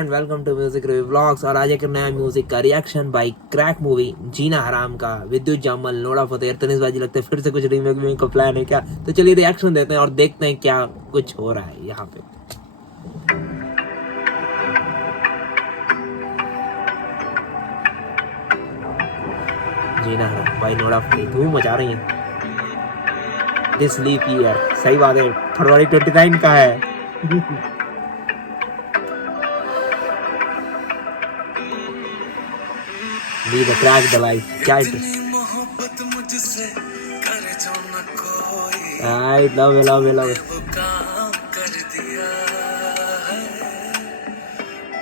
And welcome to music review vlogs. और आज एक नया म्यूजिक का reaction by crack movie Jeena Haraam का। विद्युत जामल, नोरा फतेह, तनिष्क लगता है फिर से कुछ रीमेक का प्लान है क्या? तो चलिए रिएक्शन देते हैं और देखते हैं क्या कुछ हो रहा है यहाँ पे। जीना हराम भाई नोरा फतेह धूम मचा रही है। दिस लीप ईयर, सही बात है, फरवरी 29 का है। ली द क्रैक द लाइफ, क्या मोहब्बत मुझसे करे जो न कोई, आई लव लव लव वो काम कर दिया है,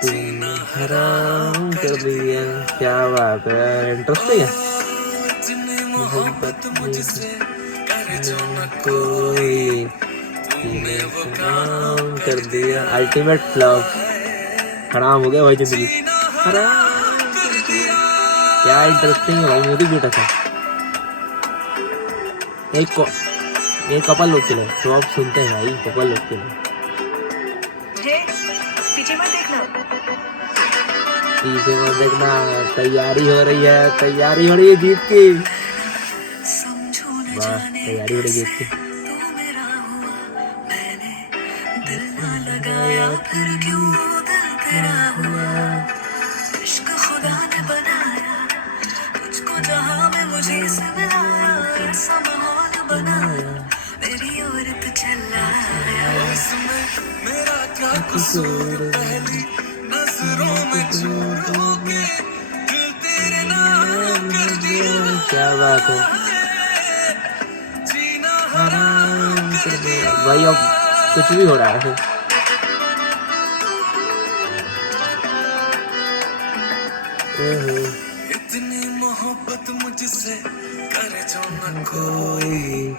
जीना हराम कर दिया। क्या बात है, इंटरेस्टिंग है। इतनी मोहब्बत मुझसे करे जो न कोई तूने वो काम कर दिया। अल्टीमेट लव, हराम हो गया भाई जिंदगी, हराम कर दिया। क्या इंटरेस्टिंग है भाई, म्यूजिक भी अच्छा। एक कपल लोग के लिए तो आप सुनते हैं भाई, कपल लोग के लिए। पीछे मत देखना। पीछे मत देखना, तैयारी हो रही है, तैयारी हो रही है जीत की। वाह, तैयारी हो रही है जीत की। तू मेरा हुआ, मैंने दिल ना लगाया, फिर क्यों दिल तेरा हुआ, इश्क खुदा ने बनाया, तुझको जहां में मुझे से मिलाया, ऐसा माहौल बनाया, मेरी ओर तू चला आया, इसमें मेरा क्या कसूर, पहली नजरों में चूर हो के दिल तेरे नाम कर दिया, क्या बात है, जीना हराम कर दिया भाई अब कुछ भी हो रहा है। इतनी मोहब्बत मुझसे करे जो न कोई,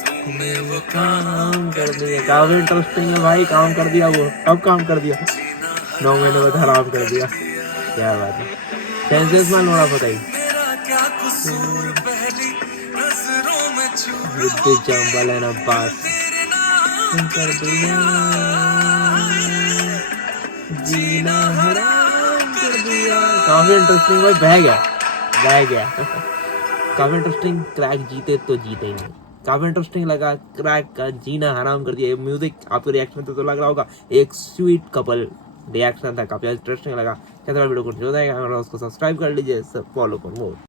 तूने वो काम कर दिया। काफी इंटरेस्टिंग है भाई, काम कर दिया वो, अब काम कर दिया, 9 महीने बाद हराम कर दिया। क्या बात है, सेंसेशनल नोरा फतेह, मेरा क्या कसूर, पहली नजरों में चूर विद्युत जामल एंड अब्बास तेरे नाम कर दिया, जीना हराम कर दिया। काफी इंटरेस्टिंग भाई, बह गया बह गया। काफी इंटरेस्टिंग, क्रैक जीते तो जीते ही नहीं। काफी इंटरेस्टिंग लगा, क्रैक का जीना हराम कर दिया। म्यूजिक आपको रिएक्शन तो लग रहा होगा एक स्वीट कपल रिएक्शन था, काफी इंटरेस्टिंग लगा। क्या वीडियो को जो उसको सब्सक्राइब कर लीजिए, फॉलो फॉर मोर।